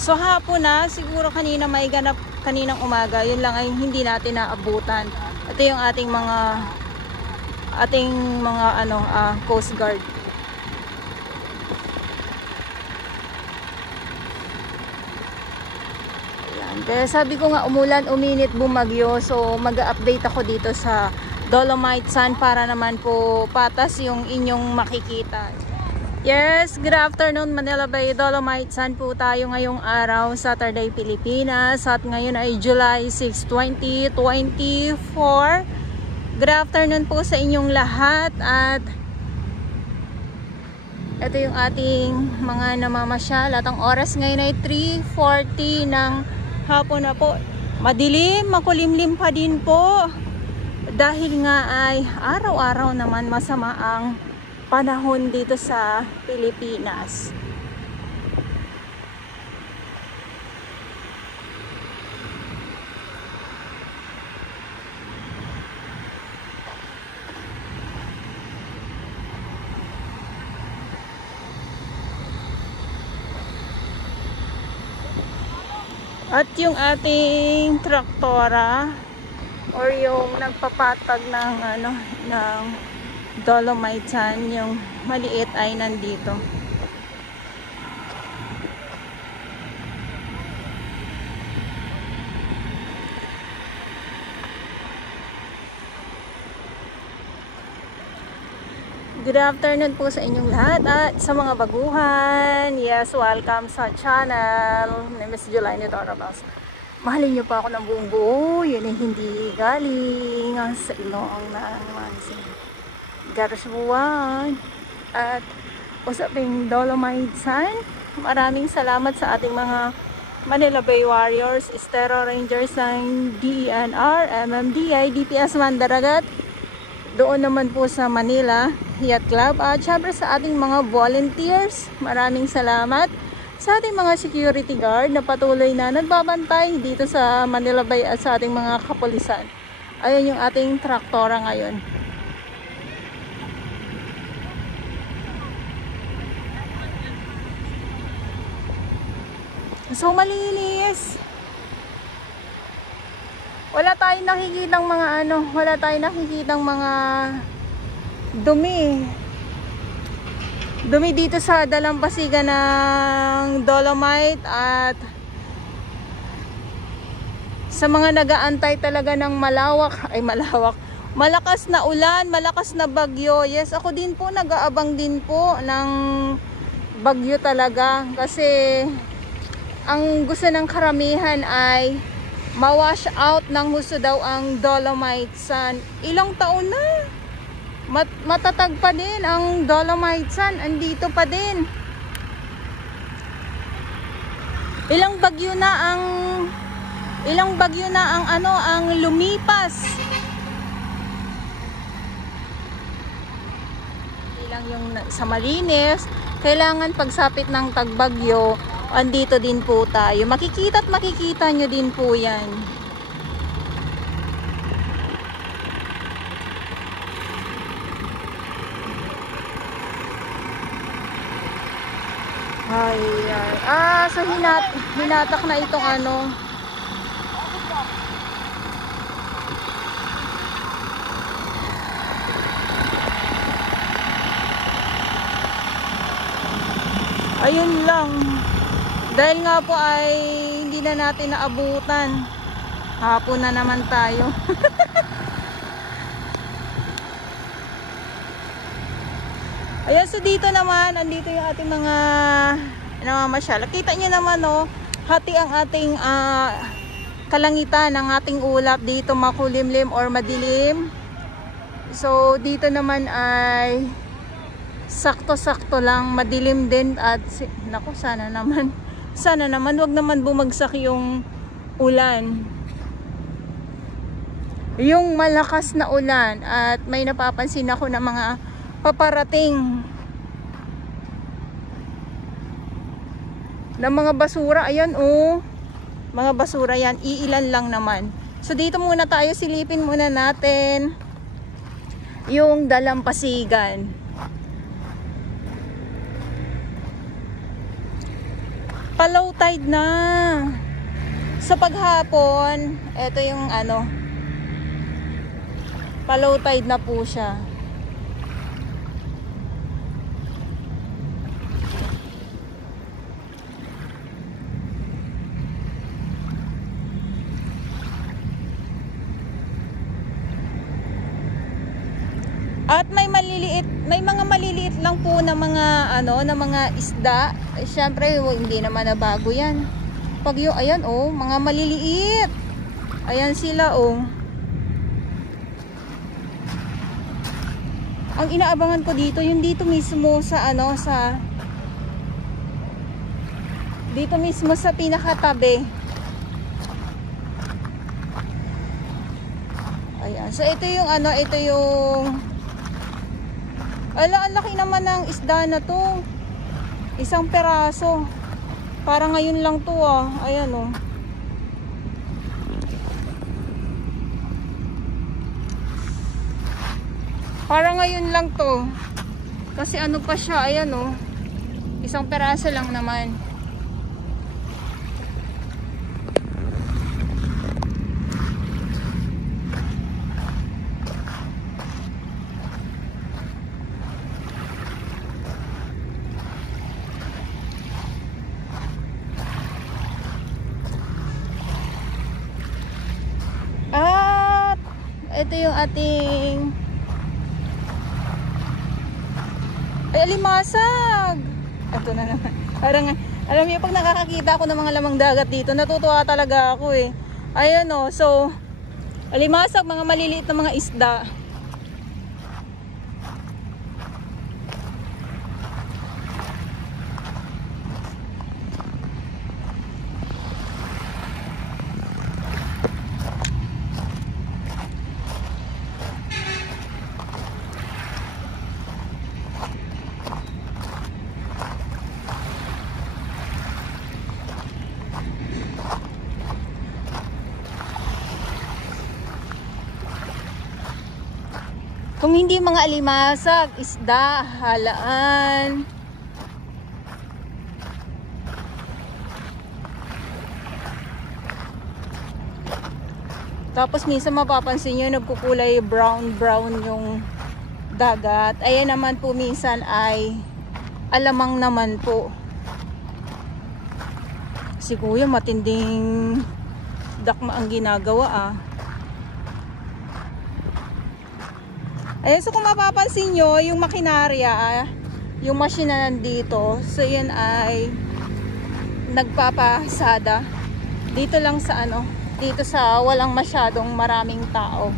So hapon na, siguro kanina may ganap kaninang umaga, yun lang ay hindi natin naabutan. Ito yung ating mga Coast Guard. Ayan. Kaya sabi ko nga umulan, uminit, bumagyo. So mag-update ako dito sa Dolomite Sun para naman po patas yung inyong makikita. Yes, good afternoon Manila Bay, Dolomite Sun po tayo ngayong araw, Saturday, Pilipinas. At ngayon ay July 6, 2024. Good afternoon po sa inyong lahat. At ito yung ating mga namamasyal. At ang oras ngayon ay 3:40 ng hapon na po. Madilim, makulimlim pa din po. Dahil nga ay araw-araw naman masama ang panahon dito sa Pilipinas. At yung ating traktora or yung nagpapatag ng Dolomite Sun, yung maliit ay nandito. Good afternoon po sa inyong lahat at sa mga baguhan. Yes, welcome sa channel ni Miss July Torabas. Mahalin niyo pa ako ng buong buo. Yun ay hindi galing sa ilong ng Mansin. Garasbuan at usaping Dolomite Sun. Maraming salamat sa ating mga Manila Bay Warriors, Estero Rangers ng DNR, MMDI, DPS Mandaragat. Doon naman po sa Manila Yacht Club at syempre sa ating mga volunteers. Maraming salamat sa ating mga security guard na patuloy na nagbabantay dito sa Manila Bay at sa ating mga kapulisan. Ayun yung ating traktora ngayon. So malinis. Wala tayong nakikitang mga dumi. Dumi dito sa dalampasigan ng Dolomite at sa mga nagaantay talaga ng malakas na ulan, malakas na bagyo. Yes, ako din po nag-aabang din po ng bagyo talaga kasi ang gusto ng karamihan ay ma-wash out ng husto daw ang Dolomite Sun. Ilang taon na matatag pa din ang Dolomite Sun, andito pa din. Ilang bagyo na ang lumipas. Ilang yung sa Marines, kailangan pagsapit ng tagbagyo, andito din po tayo. Makikita nyo din po yan. So hinatak na itong ayun lang. Dahil nga po ay hindi na natin naabutan. Hapon na naman tayo. Ayan, so dito naman, andito yung ating mga namamasyal. Kita nyo naman, hati ang ating kalangitan ng ating ulap. Dito makulimlim or madilim. So dito naman ay sakto-sakto lang, madilim din at naku, sana naman wag naman bumagsak yung ulan. Yung malakas na ulan at may napapansin ako na mga paparating na mga basura. Ayan mga basura yan, iilan lang naman. So dito muna tayo, silipin muna natin yung dalampasigan. Pa-low tide na. Sa paghapon, ito yung ano, pa-low tide na po siya. At may mga maliliit lang po na mga ano, na mga isda. Syempre, hindi naman na bago 'yan. Pag yung ayan oh, mga maliliit. Ayan sila oh. Ang inaabangan ko dito, yung dito mismo sa ano, dito mismo sa pinakatabi. Ayan. So ito yung ano, ito yung ang laki naman ng isda na to. Isang peraso. Para ngayon lang to ah. Ayan oh. Para ngayon lang to. Kasi ano pa siya, ayan oh. Isang peraso lang naman. At ito yung ating alimasag. Ito na naman. Parang alam niyo, pag nakakakita ako ng mga lamang dagat dito, natutuwa talaga ako eh. Ayun oh, so alimasag, mga maliliit na mga isda. Kung hindi mga alimasag, isda, halaan. Tapos minsan mapapansin nyo, nagkukulay brown yung dagat. Ayan naman po minsan ay alamang naman po. Si kuya matinding dakma ang ginagawa ah. Ayan, so kung mapapansin nyo, yung makinarya, yung machine na nandito, so yun ay nagpapasada dito lang sa ano, dito sa walang masyadong maraming tao.